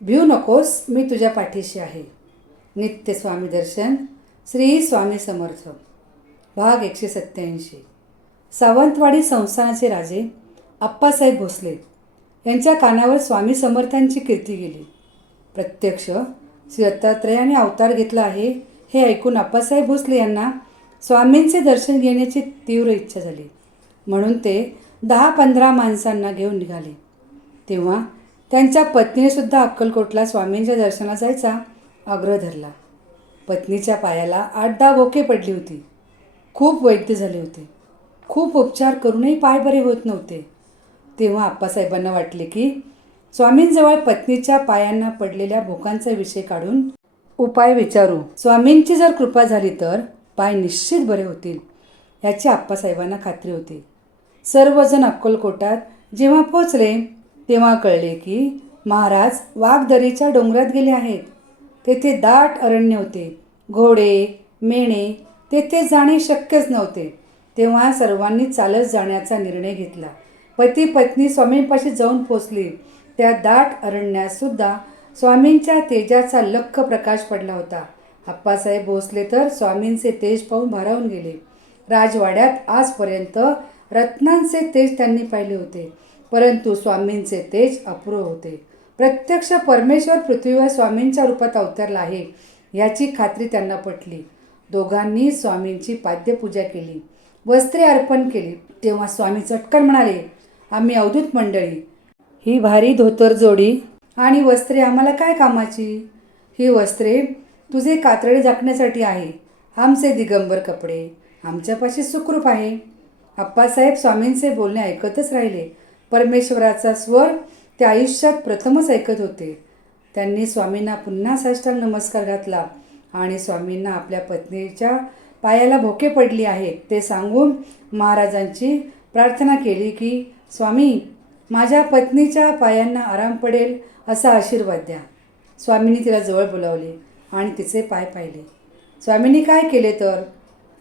भिऊ नकोस मी तुझ्या पाठीशी आहे. नित्य स्वामी दर्शन श्री स्वामी समर्थ. भाग एकशे सत्त्याऐंशी. सावंतवाडी संस्थानाचे राजे आप्पासाहेब भोसले यांच्या कानावर स्वामी समर्थांची कीर्ती गेली. प्रत्यक्ष श्री दत्तात्रयाने अवतार घेतला आहे हे ऐकून आप्पासाहेब भोसले यांना स्वामींचे दर्शन घेण्याची तीव्र इच्छा झाली. म्हणून ते दहा पंधरा माणसांना घेऊन निघाले. तेव्हा त्यांच्या पत्नीनेसुद्धा अक्कलकोटला स्वामींच्या दर्शनाला जायचा आग्रह धरला. पत्नीच्या पायाला आठ दहा बोके पडली होती. खूप वैद्य झाले होते. खूप उपचार करूनही पाय बरे होत नव्हते. तेव्हा आप्पासाहेबांना वाटले की स्वामींजवळ पत्नीच्या पायांना पडलेल्या भोकांचा विषय काढून उपाय विचारू. स्वामींची जर कृपा झाली तर पाय निश्चित बरे होतील याची आप्पासाहेबांना खात्री होती. सर्वजण अक्कलकोटात जेव्हा पोचले तेव्हा कळले की महाराज वाघदरीच्या डोंगरात गेले आहेत. तेथे दाट अरण्य होते. घोडे मेणे तेथे जाणे शक्यच नव्हते. तेव्हा सर्वांनी चालत जाण्याचा निर्णय घेतला. पती पत्नी स्वामींपाशी जाऊन पोचली. त्या दाट अरण्यातसुद्धा स्वामींच्या तेजाचा लख प्रकाश पडला होता. आप्पासाहेब भोसले तर स्वामींचे तेज पाहून भारावून गेले. राजवाड्यात आजपर्यंत रत्नांचे तेज त्यांनी पाहिले होते. परंतु स्वामींचे तेज अपूर्व होते. प्रत्यक्ष परमेश्वर पृथ्वीवर स्वामींच्या रूपात अवतरला आहे याची खात्री त्यांना पटली. दोघांनी स्वामींची पाद्यपूजा केली वस्त्रे अर्पण केली तेव्हा स्वामी चटकन म्हणाले आम्ही अवधूत मंडळी. ही भारी धोतर जोडी आणि वस्त्रे आम्हाला काय कामाची? ही वस्त्रे तुझे कातडे झाकण्यासाठी आहे. आमचे दिगंबर कपडे आमच्यापाशी सुखरूप आहे. आप्पासाहेब स्वामींचे बोलणे ऐकतच राहिले. परमेश्वराचा स्वर ते आयुष्यात प्रथमच ऐकत होते. त्यांनी स्वामींना पुन्हा साष्टांग नमस्कार घातला आणि स्वामींना आपल्या पत्नीच्या पायाला भोके पडली आहेत. ते सांगून महाराजांची प्रार्थना केली की स्वामी माझ्या पत्नीच्या पायांना आराम पडेल असा आशीर्वाद द्या. स्वामींनी तिला जवळ बोलावले आणि तिचे पाय पाहिले. स्वामींनी काय केले तर?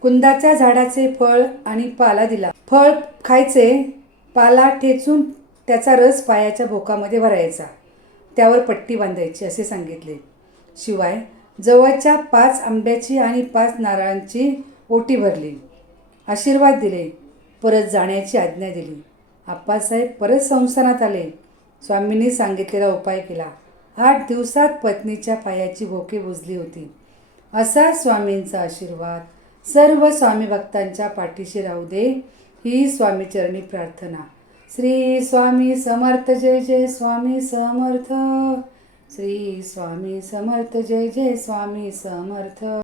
कुंदाच्या झाडाचे फळ आणि पाला दिला. फळ खायचे पाला ठेचून त्याचा रस पायाच्या भोकामध्ये भरायचा. त्यावर पट्टी बांधायची असे सांगितले. शिवाय जवळच्या पाच आंब्याची आणि पाच नारळांची ओटी भरली. आशीर्वाद दिले. परत जाण्याची आज्ञा दिली. आप्पासाहेब परत संस्थानात आले. स्वामींनी सांगितलेला उपाय केला. आठ दिवसात पत्नीच्या पायाची भोके बुजली होती. असा स्वामींचा आशीर्वाद सर्व स्वामी भक्तांच्या पाठीशी राहू दे ही स्वामीचरणी प्रार्थना. श्री स्वामी समर्थ जय जय स्वामी समर्थ. श्री स्वामी समर्थ जय जय स्वामी समर्थ.